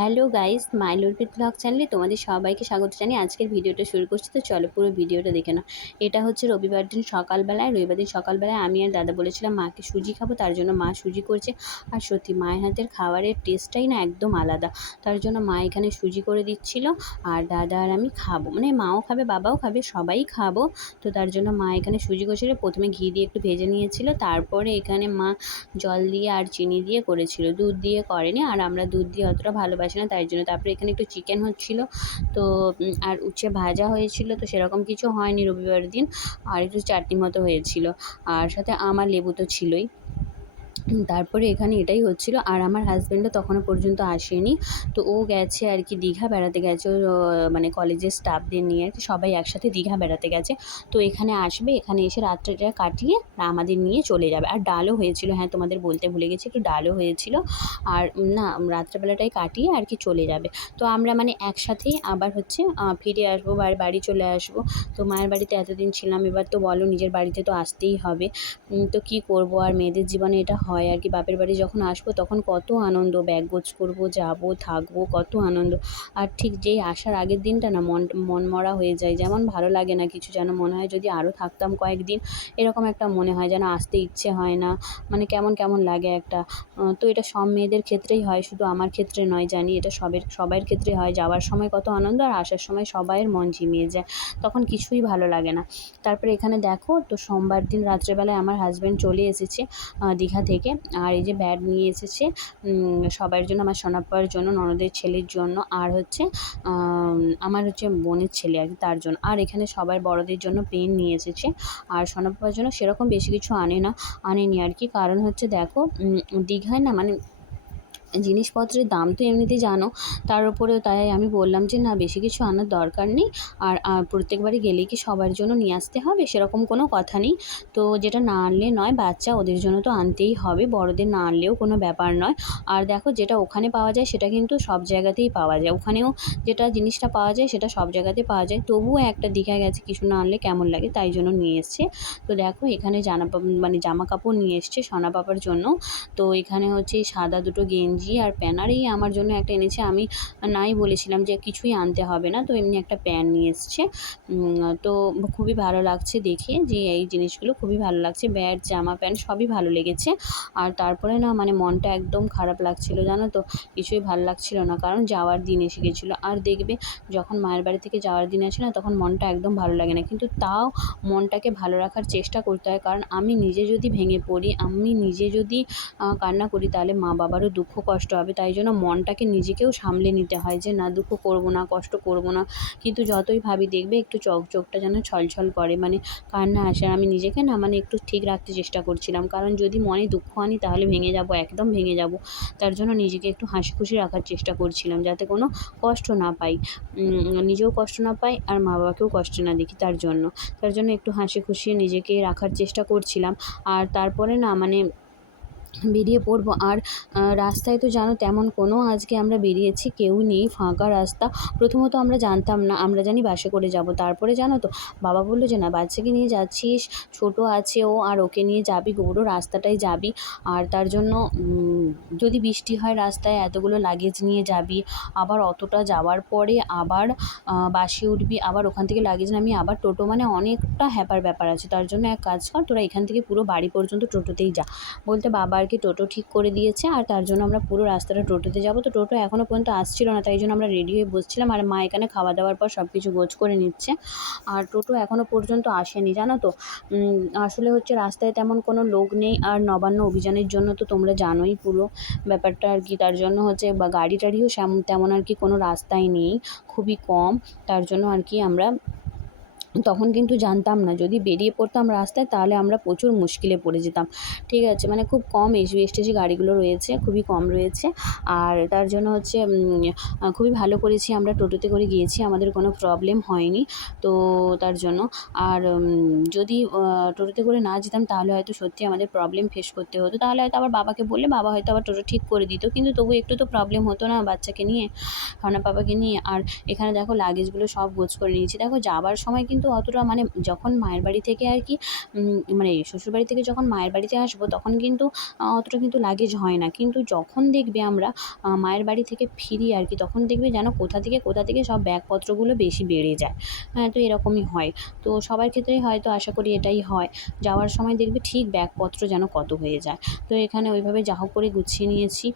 Hello guys my লুরপিত blog চ্যানেলে তোমাদের সবাইকে স্বাগত জানিয়ে আজকের ভিডিওটা শুরু করছি। তো চলো পুরো ভিডিওটা দেখে নাও। এটা হচ্ছে রবিবার দিন সকালবেলায়। রবিবার দিন সকালবেলায় আমি আর দাদা বলেছিলাম, মাকে সুজি খাব, তার জন্য মা সুজি করছে। আর সত্যি, মায়ের হাতের খাবারের টেস্টটাই না একদম আলাদা। তার জন্য মা এখানে সুজি করে দিচ্ছিল, আর দাদা আর আমি খাব। মানে মাও খাবে, বাবাও খাবে, সবাই খাব। তো তার জন্য মা এখানে সুজি করছিল। প্রথমে ঘি দিয়ে একটু ভেজে নিয়েছিল। তারপরে এখানে মা জল দিয়ে আর চিনি দিয়ে করেছিল। দুধ দিয়ে করেনি, আর আমরা দুধ দিয়ে অতটা ভালোবাসি না, তাই জন্য তারপরে এখানে একটু চিকেন হচ্ছিল। তো আর উচ্ছে ভাজা হয়েছিল, তো সেরকম কিছু হয়নি রবিবার দিন, আর একটু চাটনি মতো হয়েছিল। আর সাথে আমার লেবু তো ছিলই। তারপরে এখানে এটাই হচ্ছিল, আর আমার হাজব্যান্ডও তখনও পর্যন্ত আসেনি। তো ও গেছে আর কি দীঘা বেড়াতে গেছে ওর মানে কলেজের স্টাফদের নিয়ে আর কি, সবাই একসাথে দীঘা বেড়াতে গেছে। তো এখানে আসবে, এখানে এসে রাত্রেটা কাটিয়ে আমাদের নিয়ে চলে যাবে। আর ডালও হয়েছিল হ্যাঁ তোমাদের বলতে ভুলে গেছি, একটু ডালও হয়েছিল। আর না, রাত্রেবেলাটাই কাটিয়ে আর কি চলে যাবে। তো আমরা মানে একসাথেই আবার হচ্ছে ফিরে আসব বাড়ি বাড়ি চলে আসব। তো মায়ের বাড়িতে এতদিন ছিলাম, এবার তো বলো, নিজের বাড়িতে তো আসতেই হবে। তো কী করব? আর মেয়েদের জীবনে এটা হয় আর কি। বাপের বাড়ি যখন আসব তখন কত আনন্দ ব্যাগ গোছ করব, যাব, থাকব, কত আনন্দ। আর ঠিক যেই আসার আগের দিনটা না মন মনমরা হয়ে যায়। যেমন ভালো লাগে না কিছু যেন মনে হয়, যদি আরও থাকতাম কয়েকদিন, এরকম একটা মনে হয় যেন আসতে ইচ্ছে হয় না। মানে কেমন কেমন লাগে একটা। তো এটা সব মেয়েদের ক্ষেত্রেই হয়, শুধু আমার ক্ষেত্রে নয় জানি, এটা সবের সবার ক্ষেত্রে হয়। যাওয়ার সময় কত আনন্দ আর আসার সময় সবাইয়ের মন ঝিমিয়ে যায়। তখন কিছুই ভালো লাগে না। তারপরে এখানে দেখো, তো সোমবার দিন রাত্রেবেলায় আমার হাজব্যান্ড চলে এসেছে দীঘা থেকে। আর এই যে ব্যাট নিয়ে এসেছে সবার জন্য, আমার সোনাপ্পার জন্য, ননদের ছেলের জন্য, আর হচ্ছে আমার হচ্ছে বোনের ছেলে আর কি, তার জন্য। আর এখানে সবার বড়দের জন্য পেন নিয়ে এসেছে। আর সোনাপ্পার জন্য সেরকম বেশি কিছু আনে না, আনেনি আর কি। কারণ হচ্ছে দেখো দীঘায় না মানে জিনিসপত্রের দাম তো এমনিতেই জানো। তার উপরে তাই আমি বললাম যে, না, বেশি কিছু আনার দরকার নেই। আর প্রত্যেকবারই গেলেই কি সবার জন্য নিয়ে আসতে হবে? সেরকম কোনো কথা নেই। তো যেটা না আনলে নয়, বাচ্চা ওদের জন্য তো আনতেই হবে। বড়দের না আনলেও কোনো ব্যাপার নয়। আর দেখো, যেটা ওখানে পাওয়া যায় সেটা কিন্তু সব জায়গাতেই পাওয়া যায়। ওখানেও যেটা জিনিসটা পাওয়া যায় সেটা সব জায়গাতে পাওয়া যায়। তবুও একটা দীঘায় গেছে, কিছু না আনলে কেমন লাগে তাই জন্য নিয়ে এসছে। তো দেখো, এখানে জামা মানে জামা কাপড় নিয়ে এসছে সোনা পাপার জন্য। তো এখানে হচ্ছে সাদা দুটো গেঞ্জি আর প্যান্ট আর এই আমার জন্য একটা এনেছে। আমি নাই বলেছিলাম যে কিছুই আনতে হবে না, তো এমনি একটা প্যান নিয়ে এসছে। তো খুবই ভালো লাগছে দেখে যে এই জিনিসগুলো খুবই ভালো লাগছে। ব্যাট, জামা প্যান্ট সবই ভালো লেগেছে। আর তারপরে না মানে মনটা একদম খারাপ লাগছিল, জানো তো? কিছুই ভালো লাগছিল না, কারণ যাওয়ার দিন এসে গেছিল। আর দেখবে যখন মায়ের বাড়ি থেকে যাওয়ার দিন আসে না, তখন মনটা একদম ভালো লাগে না। কিন্তু তাও মনটাকে ভালো রাখার চেষ্টা করতে হয়, কারণ আমি নিজে যদি ভেঙে পড়ি, আমি নিজে যদি কান্না করি, তাহলে মা বাবারও দুঃখ কষ্ট হবে, তাই জন্য মনটাকে নিজেকেও সামলে নিতে হয় যে, না, দুঃখ করব না, কষ্ট করব না। কিন্তু যতই ভাবি দেখবে একটু চোখ, চোখটা যেন ছলছল করে মানে কান্না আসে। আমি নিজেকে না মানে একটু ঠিক রাখতে চেষ্টা করছিলাম, কারণ যদি মনে দুঃখ আনি তাহলে ভেঙে যাব, একদম ভেঙে যাব। তার জন্য নিজেকে একটু হাসি খুশি রাখার চেষ্টা করছিলাম, যাতে কোনো কষ্ট না পাই। নিজেও কষ্ট না পাই আর মা বাবাকেও কষ্ট না দেখি, তার জন্য। তার জন্য একটু হাসি খুশি নিজেকে রাখার চেষ্টা করছিলাম। আর তারপরে না মানে বেরিয়ে পড়ব। আর রাস্তায় তো জানো তেমন কোনো আজকে আমরা বেরিয়েছি, কেউ নেই, ফাঁকা রাস্তা। প্রথমত আমরা জানতাম না, আমরা জানি বাসে করে যাব। তারপরে জানো তো, বাবা বলল যে, না, বাচ্চাকে নিয়ে যাচ্ছিস, ছোট আছে ও, আর ওকে নিয়ে যাবি গৌরো রাস্তাটাই যাবি। আর তার জন্য যদি বৃষ্টি হয় রাস্তায়, এতগুলো লাগেজ নিয়ে যাবি। আবার অতটা যাওয়ার পরে আবার বাসে উঠবি, আবার ওখান থেকে লাগেজ নামিয়ে আবার টোটো। মানে অনেকটা হ্যাপার ব্যাপার আছে। তার জন্য এক কাজ কর, তোরা এখান থেকে পুরো বাড়ি পর্যন্ত টোটোতেই যা। বলতে বাবা আর কি টোটো ঠিক করে দিয়েছে আর তার জন্য আমরা পুরো রাস্তাটা টোটোতে যাব। তো টোটো এখনও পর্যন্ত আসছিল না, তাই জন্য আমরা রেডি হয়ে বসছিলাম আর মা এখানে খাওয়া দাওয়ার পর সব কিছু গোছ করে নিচ্ছে। আর টোটো এখনও পর্যন্ত আসেনি, জানো তো? আসলে হচ্ছে রাস্তায় তেমন কোনো লোক নেই আর নবান্ন অভিযানের জন্য তো তোমরা জানোই পুরো ব্যাপারটা আর কি। তার জন্য হচ্ছে বা গাড়ি টাড়িও তেমন আর কি কোনো রাস্তায় নেই, খুবই কম। তার জন্য আর কি আমরা তখন কিন্তু জানতাম না। যদি বেরিয়ে পড়তাম রাস্তায়, তাহলে আমরা প্রচুর মুশকিলে পড়ে যেতাম। ঠিক আছে মানে খুব কম এসবি এসটিসি গাড়িগুলো রয়েছে, খুবই কম রয়েছে। আর তার জন্য হচ্ছে খুবই ভালো করেছি আমরা টোটোতে করে গিয়েছি, আমাদের কোনো প্রবলেম হয়নি। তো তার জন্য, আর যদি টোটোতে করে না যেতাম, তাহলে হয়তো সত্যি আমাদের প্রবলেম ফেস করতে হতো। তাহলে হয়তো আবার বাবাকে বললে, বাবা হয়তো আবার টোটো ঠিক করে দিত। কিন্তু তবু একটু তো প্রবলেম হতো না বাচ্চাকে নিয়ে খানা বাবাকে নিয়ে। আর এখানে দেখো লাগেজগুলো সব গোছ করে নিয়েছি। দেখো, যাবার সময় কিন্তু কিন্তু অতটা মানে যখন মায়ের বাড়ি থেকে আর কি মানে শ্বশুরবাড়ি থেকে যখন মায়ের বাড়িতে আসব, তখন কিন্তু অতটা কিন্তু লাগেজ হয় না। কিন্তু যখন দেখবে আমরা মায়ের বাড়ি থেকে ফিরি আর কি, তখন দেখবে যেন কোথা থেকে কোথা থেকে সব ব্যাগপত্রগুলো বেশি বেড়ে যায়। হ্যাঁ তো এরকমই হয়। তো সবার ক্ষেত্রেই হয়তো আশা করি এটাই হয়। যাওয়ার সময় দেখবে ঠিক ব্যাগপত্র যেন কত হয়ে যায়। তো এখানে ওইভাবে যা হোক করে গুছিয়ে নিয়েছি।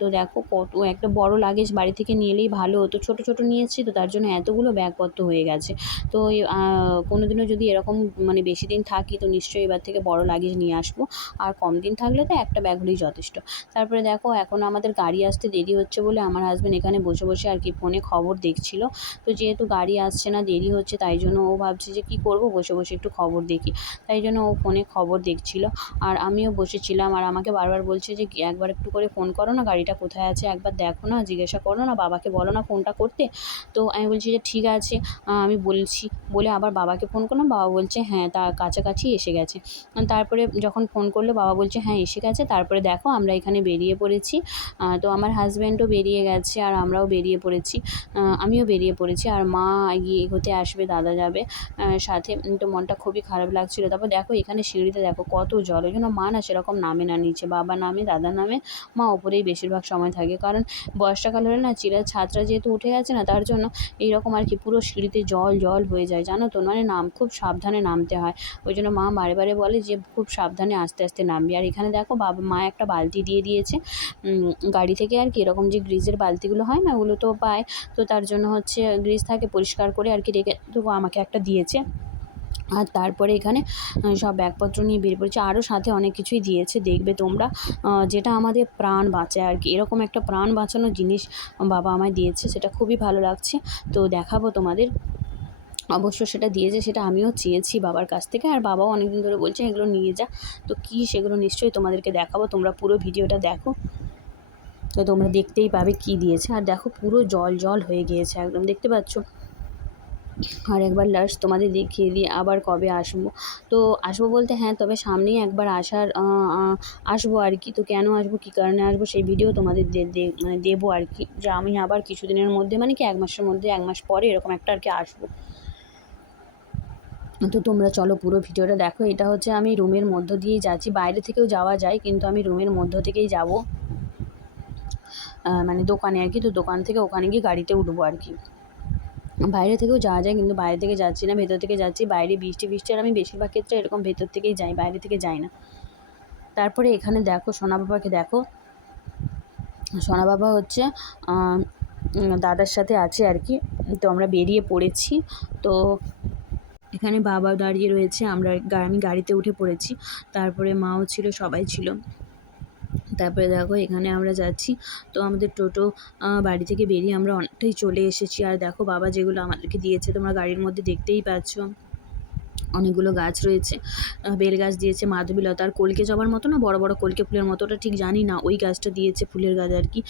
তো দেখো কত, একটা বড় লাগেজ বাড়ি থেকে নিয়ে এলেই ভালো হতো। ছোটো ছোটো নিয়েছি তো তার জন্য এতগুলো ব্যাগপত্র হয়ে গেছে। তো কোনো দিনও যদি এরকম মানে বেশি দিন থাকি তো নিশ্চয়ই এবার থেকে বড় লাগেজ নিয়ে আসব। আর কম দিন থাকলে তো একটা ব্যাগ হলেই যথেষ্ট। তারপরে দেখো, এখন আমাদের গাড়ি আসতে দেরি হচ্ছে বলে আমার হাজব্যান্ড এখানে বসে বসে আর কি ফোনে খবর দেখছিল। তো যেহেতু গাড়ি আসছে না, দেরি হচ্ছে, তাই জন্য ও ভাবছে যে কী করব? বসে বসে একটু খবর দেখি। তাই জন্য ও ফোনে খবর দেখছিল। আর আমিও বসেছিলাম আর আমাকে বারবার বলছে যে একবার একটু করে ফোন করো না, গাড়িটা কোথায় আছে একবার দেখো না, জিজ্ঞাসা করো না, বাবাকে বলো না ফোনটা করতে। তো আমি বলছি যে, ঠিক আছে। আমি বলছি, বলে আবার বাবাকে ফোন করলাম। বাবা বলছে হ্যাঁ তা কাছাকাছি এসে গেছে। তারপরে যখন ফোন করল, বাবা বলছে হ্যাঁ এসে গেছে। তারপরে দেখো, আমরা এখানে বেরিয়ে পড়েছি। তো আমার হাজব্যান্ডও বেরিয়ে গেছে আর আমরাও বেরিয়ে পড়েছি। আমিও বেরিয়ে পড়েছি আর মা এগিয়ে এগোতে আসবে, দাদা যাবে। সাথে তো মনটা খুবই খারাপ লাগছিল। তারপর দেখো, এখানে সিঁড়িতে দেখো কত জল। ওই জন্য মা না সেরকম নামে না নিচে, বাবা নামে, দাদা নামে। মা ওপরেই বেশিরভাগ সময় থাকে। কারণ বর্ষাকাল হলে না চিরার ছাদটা যেহেতু উঠে গেছে না, তার জন্য এইরকম আর কি পুরো সিঁড়িতে জল জল হয়ে যায়, জানো? তো মানে নাম, খুব সাবধানে নামতে হয়। ওই জন্য মা বারে বারে বলে যে, খুব সাবধানে আস্তে আস্তে নামবি। আর এখানে দেখো, বাবা, মা একটা বালতি দিয়ে দিয়েছে। গাড়ি থেকে আর কি, এরকম যে গ্রিজের বালতিগুলো হয় না, ওগুলো তো পায়। তো তার জন্য হচ্ছে গ্রিজ থাকে, পরিষ্কার করে আর কি রেখে তো আমাকে একটা দিয়েছে। আর তারপরে এখানে সব ব্যাগপত্র নিয়ে বের পড়েছি আরও সাথে অনেক কিছুই দিয়েছে, দেখবে তোমরা। যেটা আমাদের প্রাণ বাঁচায় আর কি। এরকম একটা প্রাণ বাঁচানো জিনিস বাবা আমায় দিয়েছে, সেটা খুবই ভালো লাগছে। তো দেখাবো তোমাদের। অবশ্য সেটা দিয়েছে, সেটা আমিও চেয়েছি বাবার কাছ থেকে। আর বাবাও অনেক দিন ধরে বলছে, এগুলো নিয়ে যা। তো কী সেগুলো নিশ্চয়ই তোমাদেরকে দেখাবো, তোমরা পুরো ভিডিওটা দেখো। তো তোমরা দেখতেই পাবে কী দিয়েছে। আর দেখো পুরো জল জল হয়ে গিয়েছে একদম, দেখতে পাচ্ছ? আর একবার লাস্ট তোমাদের দেখিয়ে দিই আবার কবে আসব? তো আসব বলতে হ্যাঁ তবে সামনেই একবার আসার আসব আর কি। তো কেন আসব, কী কারণে আসব, সেই ভিডিও তোমাদের মানে দেবো আর কি। যে আমি আবার কিছুদিনের মধ্যে মানে কি এক মাসের মধ্যে, এক মাস পরে এরকম একটা আর কি আসব। তো তোমরা চলো পুরো ভিডিওটা দেখো। এটা হচ্ছে আমি রুমের মধ্য দিয়েই যাচ্ছি। বাইরে থেকেও যাওয়া যায়, কিন্তু আমি রুমের মধ্য থেকেই যাব। মানে দোকানে আর কি। তো দোকান থেকে ওখানে গিয়ে গাড়িতে উঠবো আর কি। বাইরে থেকেও যাওয়া যায়, কিন্তু বাইরে থেকে যাচ্ছি না, ভেতর থেকে যাচ্ছি। বাইরে বৃষ্টি বৃষ্টি, আর আমি বেশিরভাগ ক্ষেত্রে এরকম ভেতর থেকেই যাই, বাইরে থেকে যাই না। তারপরে এখানে দেখো, সোনা বাবাকে দেখো। সোনা বাবা হচ্ছে দাদার সাথে আছে আর কি। তো আমরা বেরিয়ে পড়েছি। তো এখানে বাবা দাঁড়িয়ে রয়েছে, আমরা আমি গাড়িতে উঠে পড়েছি, তারপরে মাও ছিল, সবাই ছিল। তারপরে দেখো এখানে আমরা যাচ্ছি, তো আমাদের টোটো বাড়ি থেকে বেরিয়ে আমরা অনেকটাই চলে এসেছি। আর দেখো বাবা যেগুলো আমাদেরকে দিয়েছে, তোমরা গাড়ির মধ্যে দেখতেই পাচ্ছ। অনেকগুলো গাছ রয়েছে। বেল গাছ দিয়েছে মাধবীলতা আর কলকে জবার মতো না, বড় বড় কলকে ফুলের মতো, ওটা ঠিক জানি না। ওই গাছটা দিয়েছে ফুলের গাছ আর কি।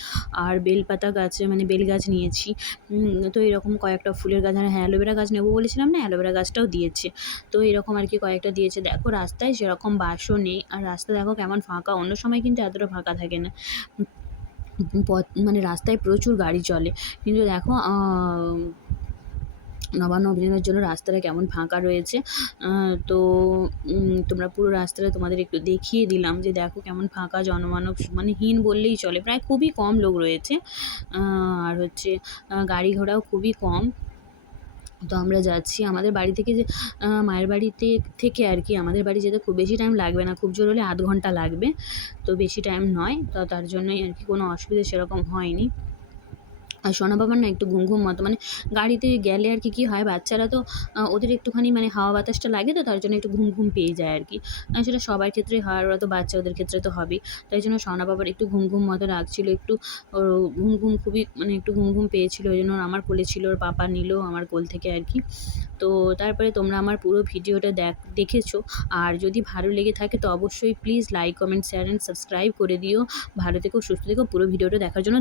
আর বেলপাতা গাছ মানে বেল গাছ নিয়েছি। তো এরকম কয়েকটা ফুলের গাছ আর হ্যাঁ অ্যালোভেরা গাছ নেব বলেছিলাম না, অ্যালোভেরা গাছটাও দিয়েছে। তো এরকম আর কি কয়েকটা দিয়েছে। দেখো রাস্তায় সেরকম বাসও নেই। আর রাস্তা দেখো কেমন ফাঁকা, অন্য সময় কিন্তু এতটা ফাঁকা থাকে না। পথ মানে রাস্তায় প্রচুর গাড়ি চলে। কিন্তু দেখো নবান্ন অভিযানের জন্য রাস্তাটা কেমন ফাঁকা রয়েছে? তো তোমরা পুরো রাস্তাটা তোমাদের একটু দেখিয়ে দিলাম যে দেখো কেমন ফাঁকা জনমানব মানে হীন বললেই চলে। প্রায় খুবই কম লোক রয়েছে। আর হচ্ছে গাড়ি ঘোড়াও খুবই কম। তো আমরা যাচ্ছি আমাদের বাড়ি থেকে যে মায়ের বাড়িতে থেকে আর কি আমাদের বাড়ি যেতে খুব বেশি টাইম লাগবে না। খুব জোর হলে আধ ঘণ্টা লাগবে। তো বেশি টাইম নয়। তো তার জন্যই আর কি কোনো অসুবিধা সেরকম হয়নি। আর সোনা বাবার না একটু ঘুম ঘুম মতো। মানে গাড়িতে গেলে আর কি, কী হয়, বাচ্চারা তো ওদের একটুখানি মানে হাওয়া বাতাসটা লাগে তো, তার জন্য একটু ঘুম ঘুম পেয়ে যায় আর কি। সেটা সবার ক্ষেত্রেই হয় ওরা তো বাচ্চা, ওদের ক্ষেত্রে তো হবেই। তাই জন্য সোনা বাবার একটু ঘুম ঘুম মতো লাগছিল একটু ঘুম ঘুম খুবই মানে একটু ঘুম ঘুম পেয়েছিল। ওই জন্য আমার কোলে ছিল, ওর পাপা নিল আমার কোল থেকে আর কি। তো তারপরে তোমরা আমার পুরো ভিডিওটা দেখ, দেখেছ। আর যদি ভালো লেগে থাকে তো অবশ্যই please like comment share and subscribe করে দিও। ভালো থেকো, সুস্থ থেকো, পুরো ভিডিওটা দেখার জন্য